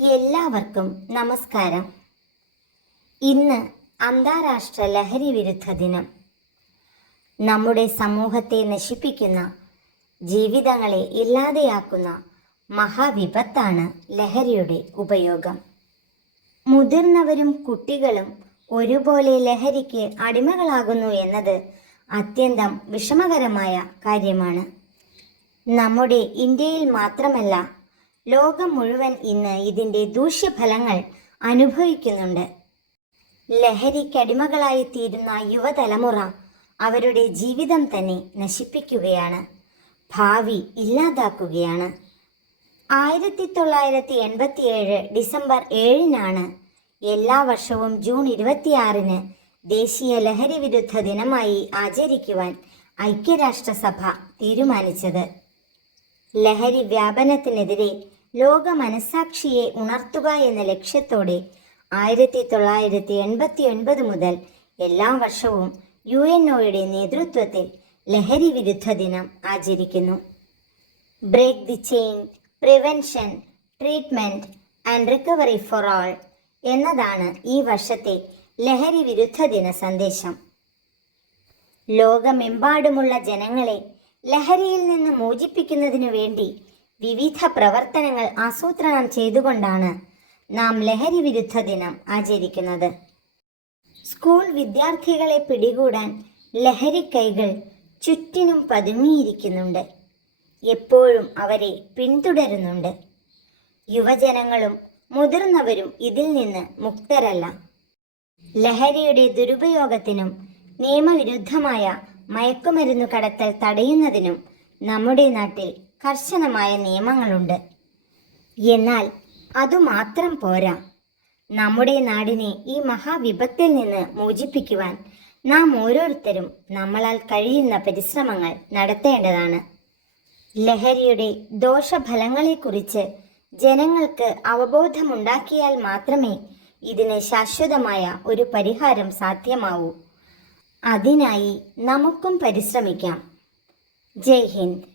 എല്ലാവർക്കും നമസ്കാരം. ഇന്ന് അന്താരാഷ്ട്ര ലഹരി വിരുദ്ധ ദിനം. നമ്മുടെ സമൂഹത്തെ നശിപ്പിക്കുന്ന ജീവിതങ്ങളെ ഇല്ലാതെയാക്കുന്ന മഹാവിപത്താണ് ലഹരിയുടെ ഉപയോഗം. മുതിർന്നവരും കുട്ടികളും ഒരുപോലെ ലഹരിക്ക് അടിമകളാകുന്നു എന്നത് അത്യന്തം വിഷമകരമായ കാര്യമാണ്. നമ്മുടെ ഇന്ത്യയിൽ മാത്രമല്ല ലോകം മുഴുവൻ ഇന്ന് ഇതിന്റെ ദൂഷ്യഫലങ്ങൾ അനുഭവിക്കുന്നുണ്ട്. ലഹരിക്കടിമകളായി തീരുന്ന യുവതലമുറ അവരുടെ ജീവിതം തന്നെ നശിപ്പിക്കുകയാണ്. ഭാവി ഇല്ലാതാക്കുകയാണ്. ആയിരത്തി തൊള്ളായിരത്തി എൺപത്തിയേഴ് ഡിസംബർ ഏഴിനാണ് എല്ലാ വർഷവും ജൂൺ ഇരുപത്തിയാറിന് ദേശീയ ലഹരി വിരുദ്ധ ദിനമായി ആചരിക്കുവാൻ ഐക്യരാഷ്ട്രസഭ തീരുമാനിച്ചത്. ലഹരി വ്യാപനത്തിനെതിരെ ലോക മനസാക്ഷിയെ ഉണർത്തുക എന്ന ലക്ഷ്യത്തോടെ ആയിരത്തി തൊള്ളായിരത്തി എൺപത്തി ഒൻപത് മുതൽ എല്ലാ വർഷവും യു എൻ ഒയുടെ നേതൃത്വത്തിൽ ലഹരി വിരുദ്ധ ദിനം ആചരിക്കുന്നു. Break the chain prevention treatment and recovery for all എന്നതാണ് ഈ വർഷത്തെ ലഹരി വിരുദ്ധ ദിന സന്ദേശം. ലോകമെമ്പാടുമുള്ള ജനങ്ങളെ ലഹരിയിൽ നിന്ന് മോചിപ്പിക്കുന്നതിനു വേണ്ടി വിവിധ പ്രവർത്തനങ്ങൾ ആസൂത്രണം ചെയ്തുകൊണ്ടാണ് നാം ലഹരി വിരുദ്ധ ദിനം ആചരിക്കുന്നത്. സ്കൂൾ വിദ്യാർത്ഥികളെ പിടികൂടാൻ ലഹരി കൈകൾ ചുറ്റിനും പതുങ്ങിയിരിക്കുന്നുണ്ട്. എപ്പോഴും അവരെ പിന്തുടരുന്നുണ്ട്. യുവജനങ്ങളും മുതിർന്നവരും ഇതിൽ നിന്ന് മുക്തരല്ല. ലഹരിയുടെ ദുരുപയോഗത്തിനും നിയമവിരുദ്ധമായ മയക്കുമരുന്ന് കടത്തൽ തടയുന്നതിനും നമ്മുടെ നാട്ടിൽ കർശനമായ നിയമങ്ങളുണ്ട്. എന്നാൽ അതുമാത്രം പോരാ. നമ്മുടെ നാടിനെ ഈ മഹാവിപത്തിൽ നിന്ന് മോചിപ്പിക്കുവാൻ നാം ഓരോരുത്തരും നമ്മളാൽ കഴിയുന്ന പരിശ്രമങ്ങൾ നടത്തേണ്ടതാണ്. ലഹരിയുടെ ദോഷഫലങ്ങളെക്കുറിച്ച് ജനങ്ങൾക്ക് അവബോധമുണ്ടാക്കിയാൽ മാത്രമേ ഇതിന് ശാശ്വതമായ ഒരു പരിഹാരം സാധ്യമാവൂ. അതിനായി നമുക്കും പരിശ്രമിക്കാം. ജയ് ഹിന്ദ്.